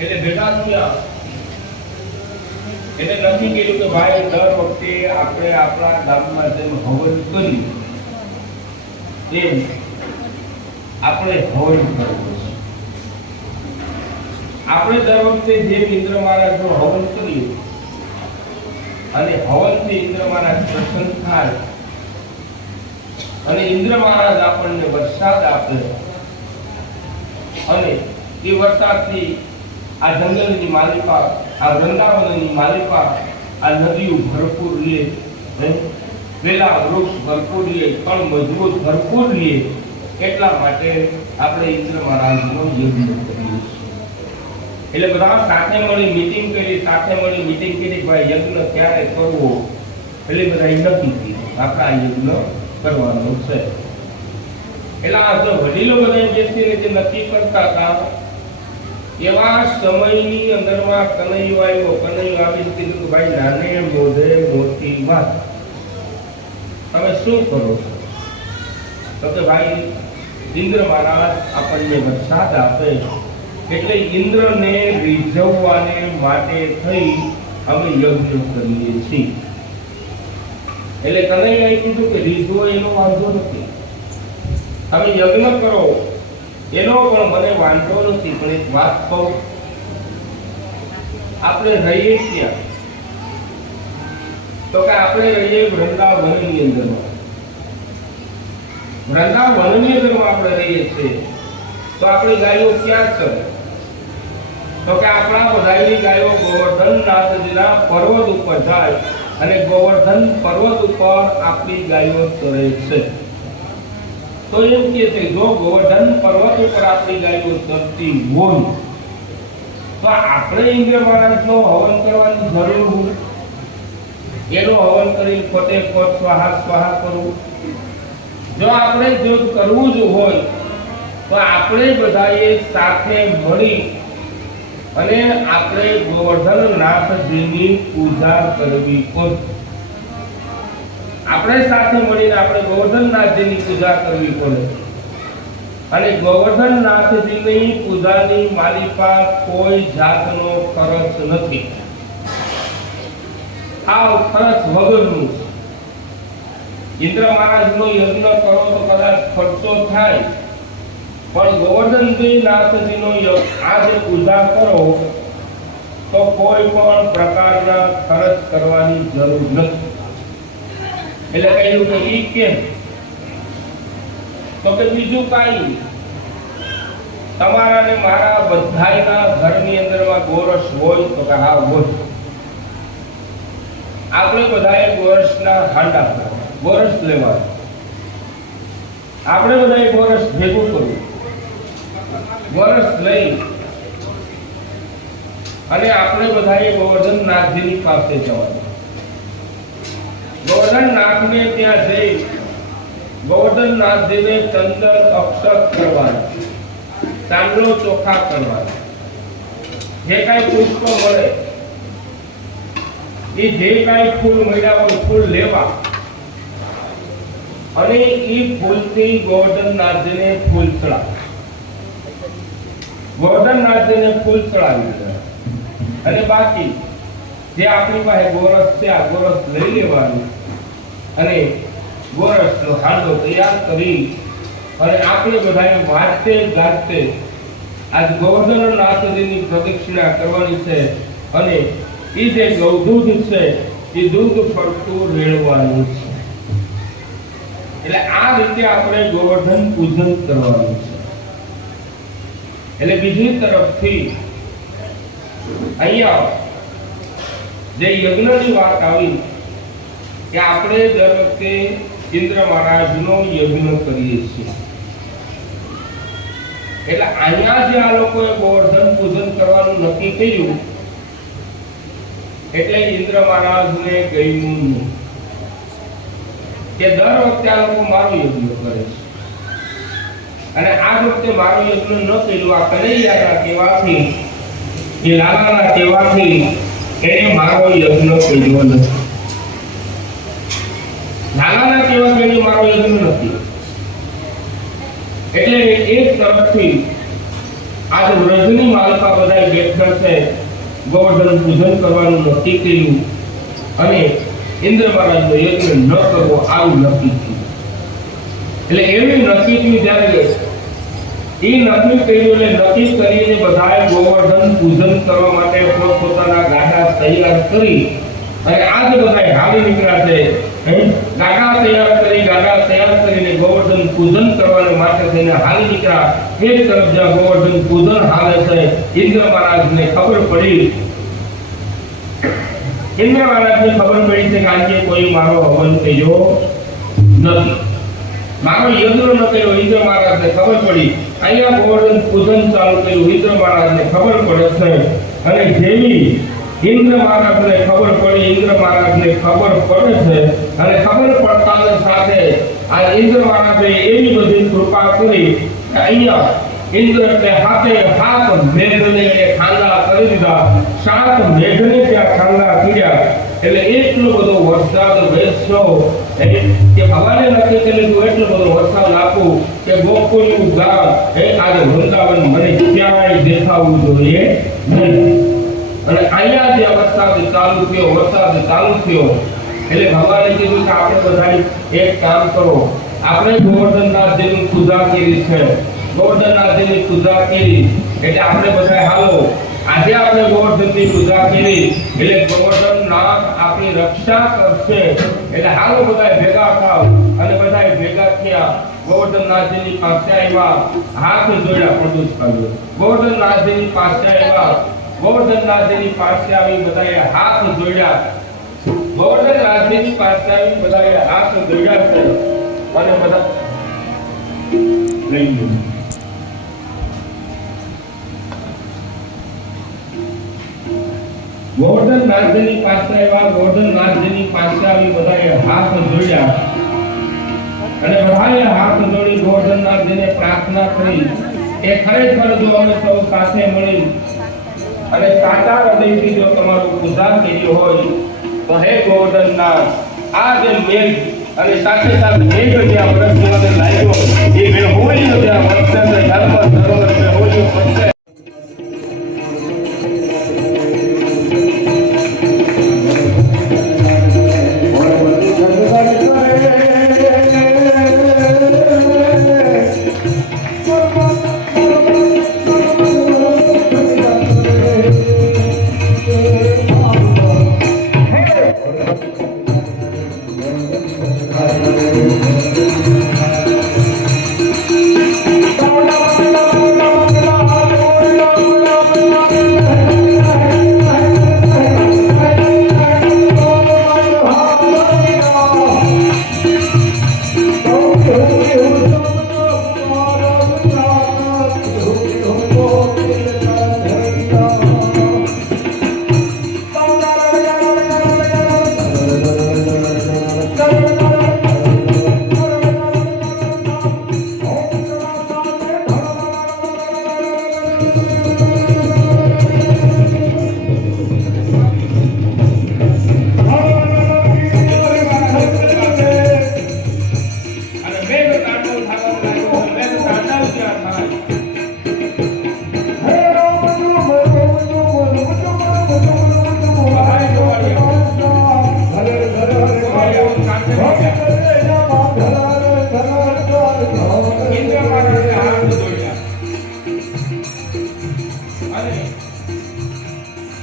એટલે ભેગા થયા એટલે નક્કી કર્યું કે ભાઈ દર વખતે આપણે આપણા ગામમાં જેમ હવન કર્યું તેમ આપણે હવન કરવું છે. આપણે દર વખતે જે ઇન્દ્ર મહારાજનું હવન કર્યું અને હવનથી ઇન્દ્ર મહારાજ પ્રસન્ન થાય અને ઇન્દ્ર મહારાજ આપણને વરસાદ આપે અને એ વરસાદથી આ જંગલની માલિકા, આ વૃંદાવનની માલિકા, આ નદીઓ ભરપૂર લે, વેલા વૃક્ષ ભરપૂર લે, કણ મજબૂત ભરપૂર લે. એટલા માટે આપણે ઇન્દ્ર મહારાજનો યજ્ઞ કરીએ છીએ. એટલે બધા સાથે મળી મીટિંગ કરી, ભાઈ યજ્ઞ ક્યારે કરવો, એટલે બધા નક્કી કર્યું આપણે આ યજ્ઞ કરવાનો છે. એટલે આ જો વડીલો બધા બેસીને જે નક્કી કરતા હતા એવા સમયની અંદરમાં કનૈયો આવીને કીધું કે ભાઈ નાને મોઢે મોટી વાત, તમે શું કરો છો? તો કે ભાઈ ઇન્દ્ર મહારાજ આપણને વરસાદ આપે એટલે ઇન્દ્રને રીઝવવાને માટે થઈ અમે યજ્ઞ કરીએ છીએ. એટલે કનૈયાએ કીધું કે રીઝવો એનો વાંધો નથી, તમે યજ્ઞ કરો એનો પણ મને વાંધો નથી, પણ એક વાત કહું, આપણે રહીએ ક્યાં? તો કે આપણે રહીએ વૃંદાવનની અંદરમાં. વૃંદાવનની અંદરમાં આપણે રહીએ છીએ તો આપણી ગાયો ક્યાં છે? તો કે આપણા બધાની ગાયો ગોવર્ધનનાથજીના પર્વત ઉપર જાય અને ગોવર્ધન પર્વત ઉપર આપણી ગાયો ચરે છે. તો એમ કે છે જો ગોવર્ધન પર્વત ઉપર આપણી ગાયો ચરતી હોય તો આપણે ઇન્દ્ર મહારાજનો હવન કરવાની જરૂર હોય? એનો હવન કરી પોતે પોત સ્વાહા કરવું? જો આપણે જો કરવું જ હોય તો આપણે બધાએ સાથે મળી અને આપણે ગોવર્ધનનાથજીની પૂજા કરવી પડે. આપણે સાથે મળીને આપણે ગોવર્ધનનાથજીની પૂજા કરવી પડે અને ગોવર્ધનનાથજીની પૂજાની માલિકા કોઈ જાતનો ખર્ચ નથી, આ ખર્ચ વગરનું. ઇન્દ્ર મહારાજનો યજ્ઞ કરો તો કદાચ ખર્ચો થાય, પણ ગોવર્ધનનાથજીનો આ જે પૂજા કરો તો કોઈ પણ પ્રકારના ખર્ચ કરવાની જરૂર નથી. એટલે કહ્યું કે ઈ કેમ? તો કે બીજું કાંઈ, તમારા ને મારા બધાયના ઘરની અંદરમાં ગોરસ હોય? તો કે હા હોય. આપણે બધાએ ગોરસના હાંડા ગોરસ લેવા, આપણે બધાએ ગોરસ ભેગું કરવું, ગોરસ લઈ અને આપણે બધાએ ગોવર્ધનનાથજીની પાસે જવાનું. ગોવર્ધનનાથને ત્યાં જઈ ગોવર્ધનનાથજીને ચંદન અક્ષત કરવાના, ચાંદલો ચોખા કરવાના, જે કાંઈ પુષ્પ મળે એ જે કાંઈ ફૂલ મળ્યા હોય ફૂલ લેવા અને એ ફૂલથી ગોવર્ધનનાથજીને ફૂલ ચડાવવા. ગોવર્ધનનાથજીને ફૂલ ચડાવી દેવા અને બાકી જે આપણી પાસે ગોરસ છે આ ગોરસ લઈ લેવાનું અને ગોરસનો હાંડો તૈયાર કરી અને આપણે બધાએ વાજતે ગાજતે આજ ગોવર્ધનનાથજીની પ્રદક્ષિણા કરવાની છે અને એ જે ગૌદૂધ છે એ દૂધ ફરતું રેડવાનું છે. એટલે આ રીતે આપણે ગોવર્ધન પૂજન કરવાનું છે. એટલે બીજી તરફથી અહીંયા જે યજ્ઞની વાત આવી કે આપણે દર વખતે ઇન્દ્ર મહારાજનો યજ્ઞ કરીએ છીએ. એટલે અહીંયા જે આ લોકોએ ગોવર્ધન પૂજન કરવાનું નક્કી કર્યું એટલે ઇન્દ્ર મહારાજને કહ્યું કે દર વખતે આ લોકો મારું યજ્ઞ કરે છે અને આ વખતે મારું યજ્ઞ ન કર્યું. આ કનૈયાના કહેવાથી કે લાલાના કહેવાથી એને મારો યજ્ઞ કર્યો નથી. લાલાના કહેવાથી એને મારો યજ્ઞ નથી. એટલે એક તરફથી आज व्रजनी मालिका बधाई बेठा छे गोवर्धन पूजन करवानुं नक्की कर्युं अने इंद्र महाराजनो यज्ञ न करवो आवुं नक्की थयुं। એટલે એવી નક્કી થયું ત્યારે એ નક્કી કર્યું એટલે નક્કી કરીને બધાએ ગોવર્ધન પૂજન કરવા માટે પોતપોતાના ગાડા તૈયાર કરી અને આજ બધાએ હાલી નીકળ્યા છે। ગાડા તૈયાર કરીને ગોવર્ધન પૂજન કરવા માટે થઈને હાલી નીકળ્યા। એક તરફ જ્યાં ગોવર્ધન પૂજન હાલે છે ઇન્દ્ર મહારાજને ખબર પડી છે કે આજે કોઈ મારો હવન કર્યો નથી, मारो यज्ञ न कर्यो। इंद्र महाराज ने खबर पड़ी अहींया गोवर्धन पूजन चालू कर्युं। इंद्र महाराज ने खबर पड़े छे अने जेवी इंद्र महाराज ने खबर पड़ी छे अने खबर पड़तानी साथे आ इंद्र महाराजे एवी बधी कृपा करी के अहींया इंद्र એટલે હાથે હાથ મેઘને ખાંડા કરી દીધા। 7 મેઘને ત્યાં ખાંડા કર્યા એટલે એટલો બધો વરસાદ વરસ્યો કે ભગવાને નક્કી કર્યું એટલો બધો વરસાદ આપું કે ગોકુળનું ગામ આજે વૃંદાવન મને ક્યાંય દેખાવું જોઈએ નહીં। અને અહીંયા જે વરસાદ ચાલુ થયો એટલે ભગવાને કીધું કે આપણે બધા એક કામ કરો, આપણે ગોવર્ધનનાથજીની પૂજા કરી છે, ગોવર્ધનનાથજીની પૂજા કરી એટલે આપણે બધા હાલો આજે આપણે ગોવર્ધનની પૂજા કરી એટલે ગોવર્ધનનાથ આપણી રક્ષા કરશે એટલે હાલો બધા ભેગા થાવ। અને બધા ભેગા થયા ગોવર્ધનનાથજીની પાસે આવ્યા, હાથ જોડ્યા પ્રદોષ કર્યો। ગોવર્ધનનાથજીની પાસે આવ્યા, ગોવર્ધનનાથજીની પાસે આવી બધાએ હાથ જોડ્યા। ગોવર્ધનનાથજીની પાસે આવી બધાએ હાથ જોડ્યા છે અને બધા લઈ લીધું। गोवर्धननाथजीनी પાસે આવ્યા, ગોવર્ધનનાથજીની પાસે આવી બધાએ હાથ જોડ્યા અને બધાએ હાથ જોડી ગોવર્ધનનાથજીને પ્રાર્થના કરી કે ખરેખર જો અમે સૌ સાથે મળી અને સાચા હૃદયથી જો તમારું પૂજા કરી હોય તો હે ગોવર્ધનનાથ આ જે મેઘ અને સાથે સાથે મેઘ જ્યાં વરસવાને લાગ્યો એ મેહોળીઓ જ્યાં વરસે છે ધર્મ મેહોળીઓ વરસે।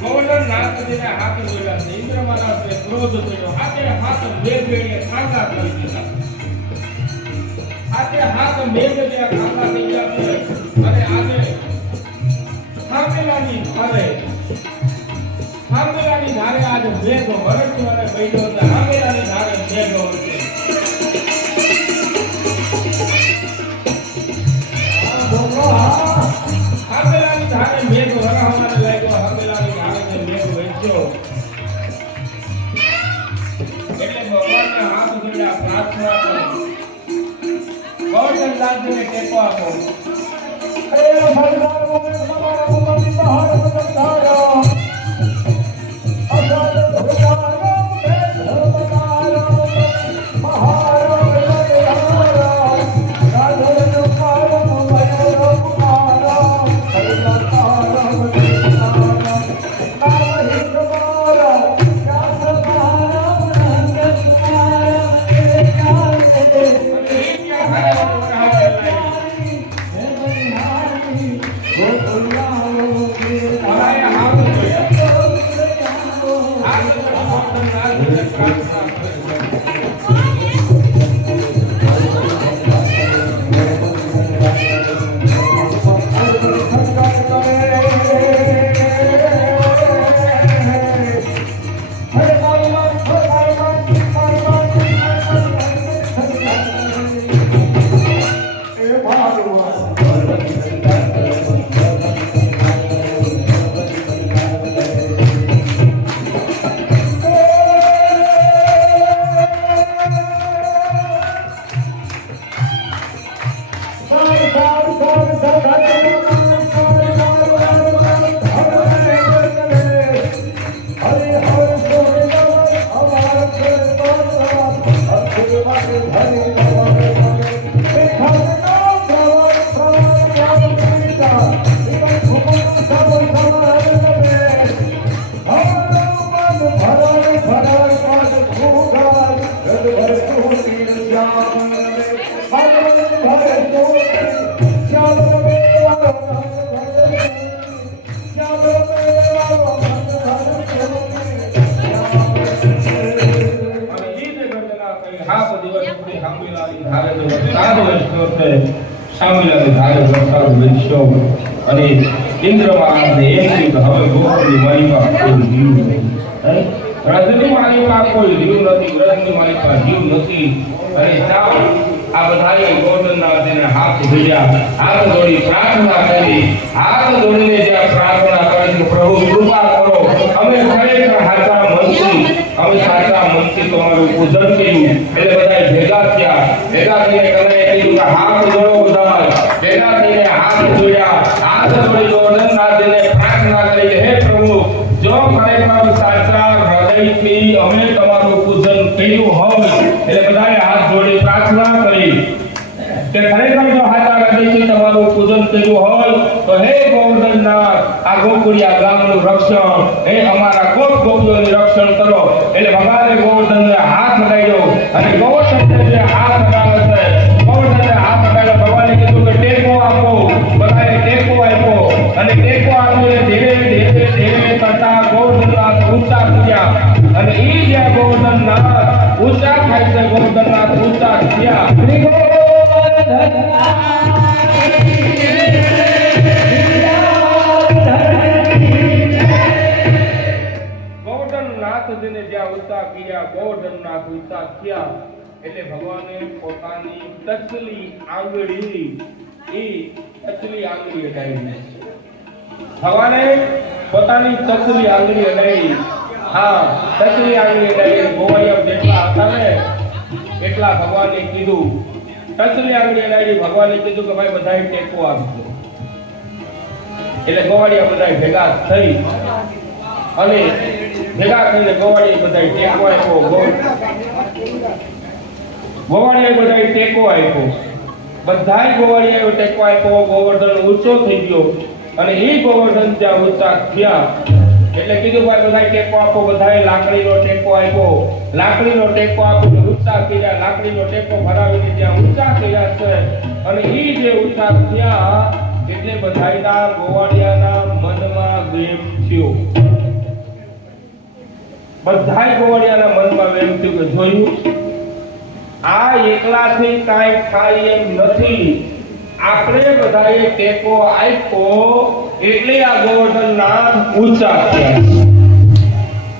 ગોવર્ધનનાથજીને હાથ જોડ્યા છે। ઇન્દ્ર મહારાજને ક્રોધ કર્યો, હાથે હાથ મેઘ વેણીએ ખાંડા કરી દીધા। હાથે હાથ મેઘ વેણીએ ખાંડા થઈ ગયા છે અને આજે સામેલાની ધારે આજે મેઘ વરસ્યો અને પડ્યો છે। સામેલાની ધારે મેઘ વરસ્યો। સામેલાની ધારે મેઘ વરસવાને લાગ્યો, સામેલાની ધારે મેઘ વરસ્યો એટલે ભગવાનને હાથ જોડ્યા, પ્રાર્થના કરી ગોવર્ધનનાથજીને ટેકો આપો। અરે ભગવાન તમારા ભગવાન સહાય બતારો અસાદ ભગવાન છે સામેલાને ધારે વરસાદ વરસ્યો અને ઇન્દ્ર મહારાજને એમ થયું કે હવે ગોકુળની માલિકા કોઈ જીવ નહીં. રજની માલિકા કોઈ જીવ નથી, વ્રજની માલિકા જીવ નથી. અને જાઓ આ બધાએ ગોવર્ધનનાથજીને હાથ જોડ્યા, હાથ જોડી પ્રાર્થના કરી. હાથ જોડીને જ્યાં પ્રાર્થના કરી, પ્રભુ કૃપા કરો, અમે ખરેખર સાચા મનથી તમારું પૂજન કર્યું. એટલે બધા ભેગા થયા. ભેગા થઈને કનૈયાએ કીધું કે હાથ જોડો બધા. ભેગા થઈને હાથ જોડ્યા. હાથ જોડી ગોવર્ધનનાથજીને પ્રાર્થના કરી કે હે પ્રભુ, જો ખરેખર સાચા હૃદયથી અમે તમારું પૂજન કર્યું હોય, એટલે બધાએ હાથ જોડી પ્રાર્થના કરી કે ખરેખર જો સાચા હૃદયથી તમારું પૂજન કર્યું હોય તો હે ગોવર્ધનનાથ, આ ગોકુળિયા ગામનું રક્ષણ, હે અમારા ગોપીઓનું રક્ષણ કરો. એટલે ભગવાને ગોવર્ધનને હાથ લગાડ્યો અને ગોવર્ધનને જે હાથ લગાડ્યો છે, ગોવર્ધનને હાથ લગાડ્યો. ભગવાને કીધું કે ટેકો આપો. બધાએ ટેકો આપ્યો અને ટેકો આપીને ધીરે ધીરે ધીરે કરતા ગોવર્ધનનાથ ઊંચા થયા. અને ઈ જ્યાં ગોવર્ધનનાથ ઊંચા થાય છે, ગોવર્ધનનાથ ઊંચા થયા. ગોવર્ધનનાથજીને જ્યાં ઊંચા કર્યા, ગોવર્ધનનાથ ઊંચા થયા એટલે ભગવાને પોતાની ટચલી આંગળી અડાડી. ભગવાને પોતાની ટચલી આંગળી અડાડી. હા, ટચલી આંગળી અડાડી. ગોવાળિયા જેટલા હતા ને એટલા ભગવાને કીધું, ટચલી આંગળી અડાડી. ભગવાને કીધું કે ભાઈ બધાએ ટેકો આપજો. એટલે ગોવાળિયા બધાએ ભેગા થઈ અને ભેગા થઈને ગોવાળિયા બધાએ ટેકો આપ્યો. ગોવાળિયાએ બધાએ ટેકો આપ્યો. બધાય ગોવાળિયાએ ટેકો આપ્યો. ગોવર્ધન ઊંચો થઈ ગયો અને એ ગોવર્ધન ત્યાં ઊંચા થયા એટલે કીધું ભાઈ બધાય ટેકો આપો. બધાએ લાકડીનો ટેકો આપ્યો. લાકડીનો ટેકો આપીને ઊંચા કર્યા. લાકડીનો ટેકો ભરાવીને ત્યાં ઊંચા કર્યા છે. અને એ જે ઊંચા થયા એટલે બધાયના ગોવાળિયાના મનમાં વેમ થયો. બધાય ગોવાળિયાના મનમાં વેમ થયું કે જોયું, આ એકલાથી કાંઈ થાય એમ નથી. આપણે બધાએ ટેકો આપ્યો એટલે આ ગોવર્ધનનાથ ઊંચા થયા.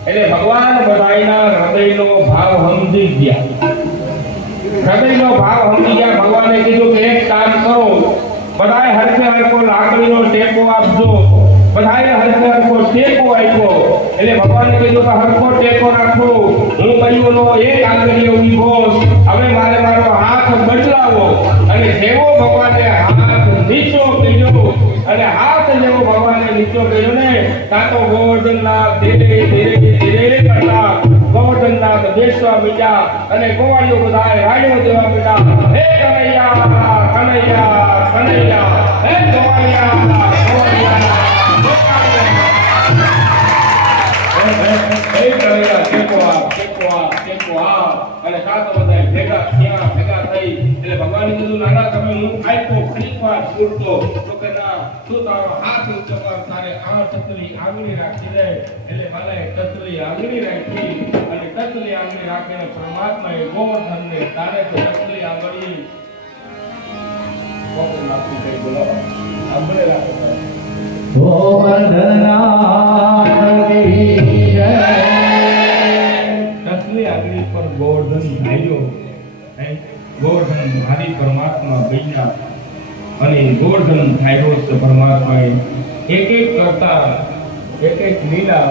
એટલે ભગવાન બધાયના હૃદયનો ભાવ સમજી ગયા. હૃદયનો ભાવ સમજી ગયા. ભગવાને કીધું કે એક કામ કરો, બધાએ હરખે હરખો લાકડીનો ટેકો આપજો. બધાએ હરખે હરખો ટેકો આપ્યો. એટલે ભગવાને કીધું કે હરખો ટેકો રાખો. હું કહીઓનો એક આંગળીએ ઊભો. હવે મારે મારો હાથ બદલાવો. અને જેવો ભગવાને હાથ નીચો કર્યો અને હાથ જેવો ભગવાને નીચો કર્યો ને, કાં તો ગોવર્ધનનાથ ધીરે ધીરે ધીરે કરતા ગોવર્ધનનાથ બેસવા મીડ્યા અને ગોવાળીઓ બધા રાડ્યો દેવા મીડ્યા. હે કનૈયા કનૈયા કનૈયા, હે ગોવાળિયા ગોવાળિયા, હે કનૈયા ટેકો આપ ટેકો આપ ટેકો આપ. અને કાં તો બધા ભેગા થયા. ભેગા થઈ એટલે ભગવાને કીધું નાના તમે હું આપ્યો ખરીદવા છોડતો તો કે ના, તું તારો હાથ ઊંચો કર. તારે આ ટચલી આંગળી રાખી દે. એટલે ભલે ટચલી આંગળી રાખી અને ટચલી આંગળી રાખીને પરમાત્માએ ગોવર્ધનને તારે તો ટચલી આંગળી ગોવર્ધનનાથની કઈ બોલો આંગળી રાખો. ગોવર્ધનનાથની જય. ટચલી આંગળી પર ગોવર્ધન ધાર્યો. ગોવર્ધન ધારી પરમાત્મા બન્યા અને ગોવર્ધન ધાર્યો છે પરમાત્માએ. એક એક કરતા એક એક લીલા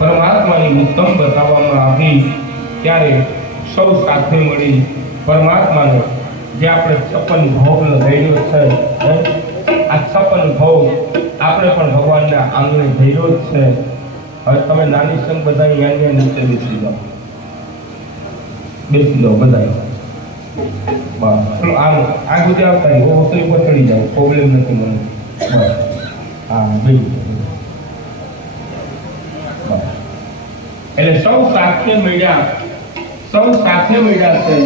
પરમાત્માની ઉત્તમ બતાવવામાં આવી. ત્યારે સૌ સાથે મળી પરમાત્માનો જે આપણે 56 ભોગનો ધૈર્ય છે, આ 56 ભોગ આપણે પણ ભગવાનના આંગણે ધૈર્ય જ છે. હવે તમે નાની સંગ બધા અહીંયા નીચે બેસી જાઓ. બેસી જાઓ બધા. આમ આ સુધી આવતા હું તો ઉપર ચડી જાઉં, પ્રોબ્લેમ નથી મને. હા ભાઈ, એટલે સૌ સાથે મળ્યા. સૌ સાથે મળ્યા છે.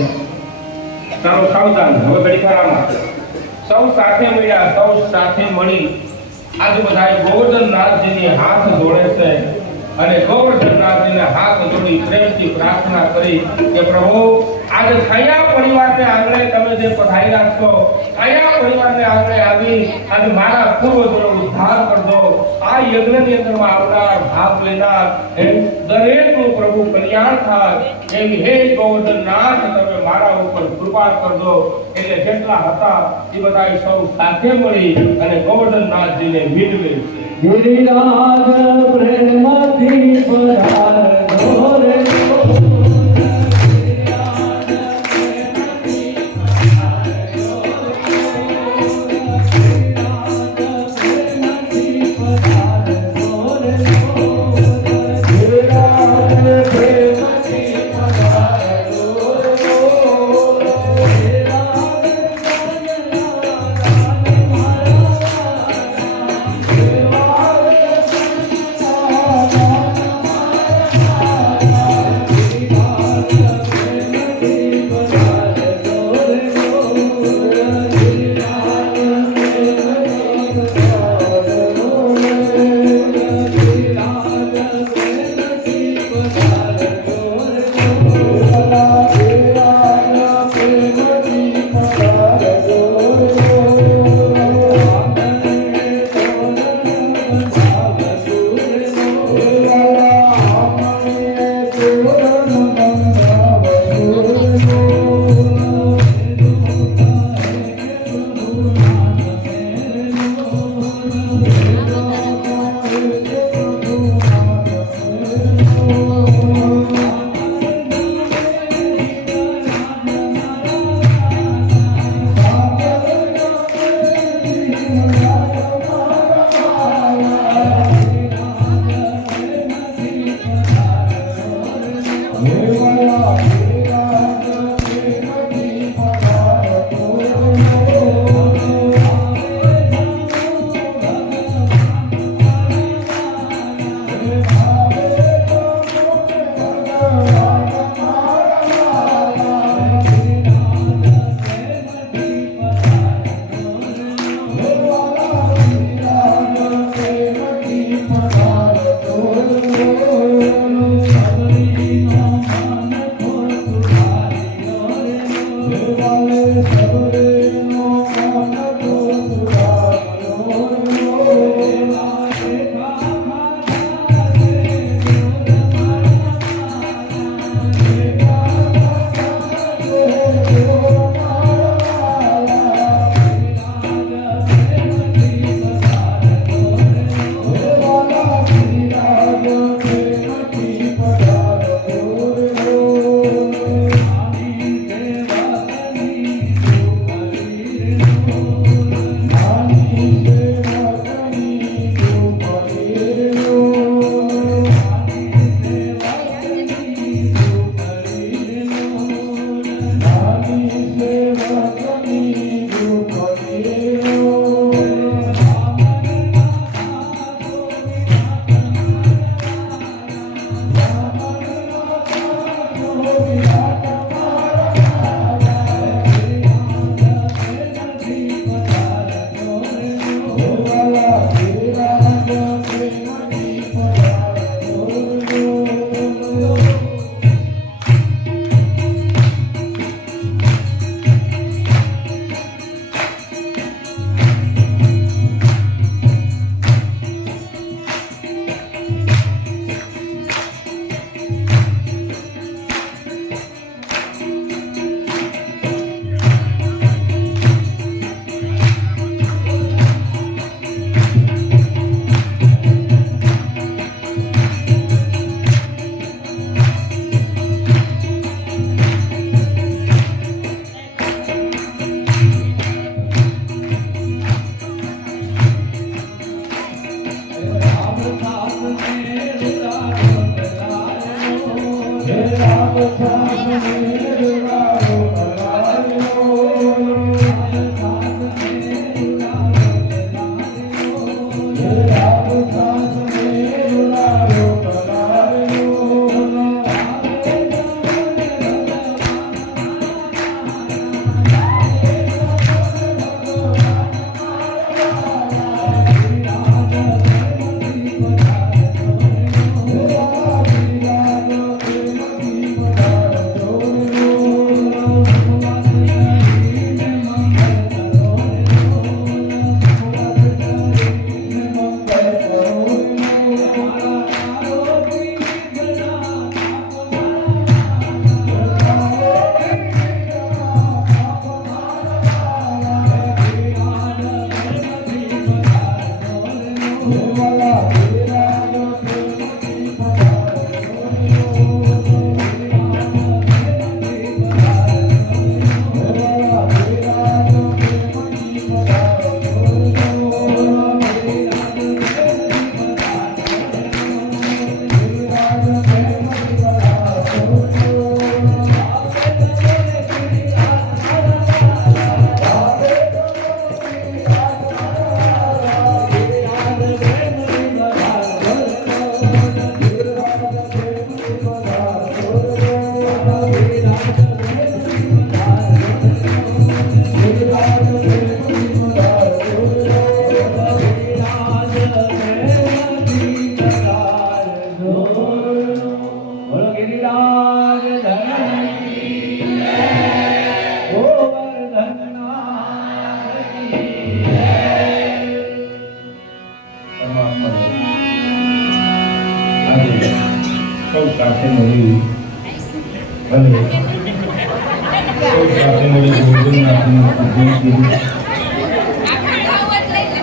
ચાલો સાવધાન, હવે ઘડી ખરામાં સૌ સાથે મળ્યા. સૌ સાથે મળી આજે બધા ગોવર્ધનનાથજીને હાથ જોડે છે અને ગોવર્ધનનાથજીને હાથ જોડી પ્રેમથી પ્રાર્થના કરી કે પ્રભુ આજે છાયા પરિવારને આંગણે તમે જે પધાર્યા છો, છાયા પરિવારને આંગણે આવી આજે મારા પૂર્વજોનો ઉદ્ધાર કરજો. આ યજ્ઞની અંદરમાં આવનાર, ભાગ લેનાર દરેકનું પ્રભુ કલ્યાણ થાય એવી હે ગોવર્ધનનાથ તમે મારા ઉપર કૃપા કરજો. એટલે જેટલા હતા એ બધા સૌ સાથે મળી અને ગોવર્ધનનાથજીને વિનવે છે. ગિરિરાજ પ્રેમથી પધારજો રે સાથે મળી અને સૌ સાથે મળી ભોજન નાખીને પૂજન કર્યું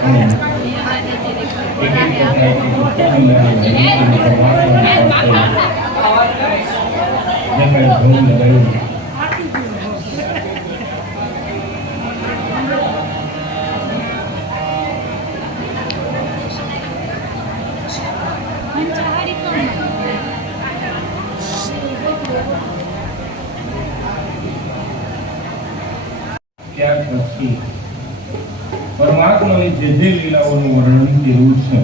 અને એક એક પ્રકારથી ભક્તિ લગાવી જે કંઈ ધૂમ લગાવ્યું ત્યાર પછી પરમાત્માની જે લીલાઓનું વર્ણન કર્યું છે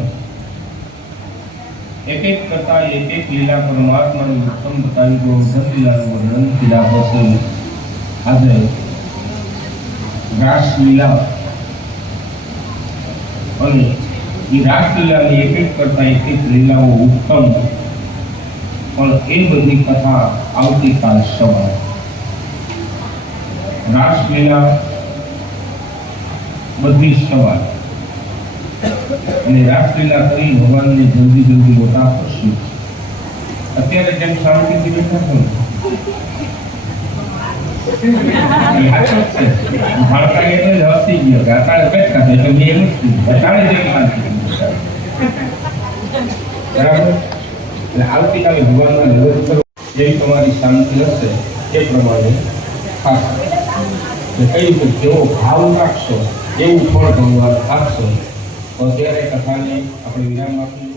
એક એક કરતા એક એક લીલા પરમાત્માનું ઉત્તમ બતાવી ગોવર્ધન લીલાનું વર્ણન કર્યા પછી આજે રાસલીલા અને એ રાસલીલાની એક એક કરતા એક એક લીલાઓ ઉત્તમ પણ એ બધી કથા આવતીકાલ સવારે રાસલીલા બધી સવાર અને રાસલીલા કરી ભગવાનને જલ્દી જલ્દી મોટા કરશું. અત્યારે જેમ શાંતિથી બેઠા છો બાળકા એટલે જ હસી ગયો કે અત્યારે બેઠા છે એટલે મેં એમ જ અત્યારે જેમ શાંતિ બરાબર. એટલે આવતીકાલે ભગવાનના નજર કરો જેવી તમારી શાંતિ હશે એ પ્રમાણે ખાસ કહ્યું કે જેવો ભાવ રાખશો એવું ફળ ભગવાન આપશો. તો અત્યારે કથાને આપણે વિરામ આપીએ.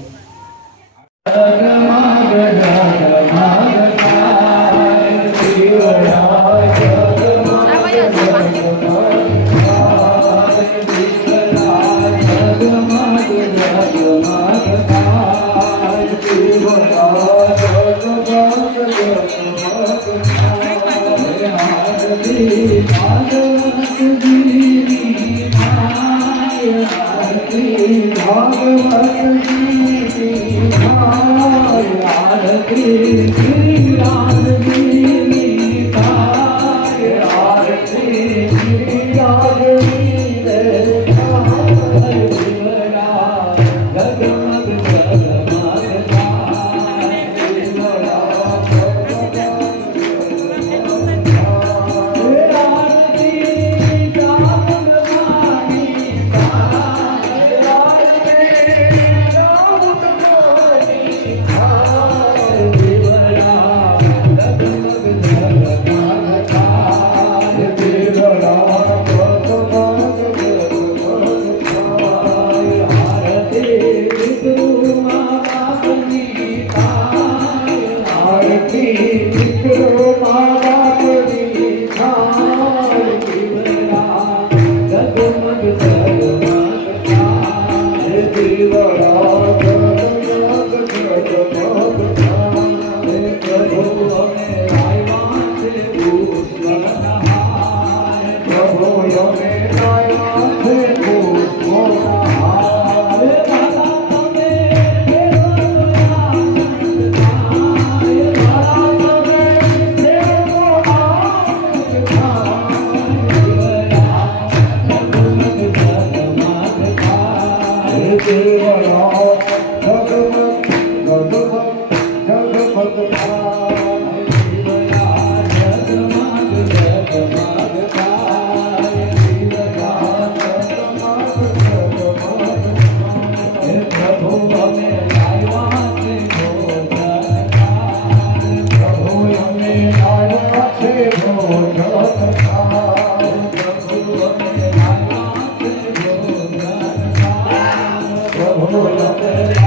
Oh,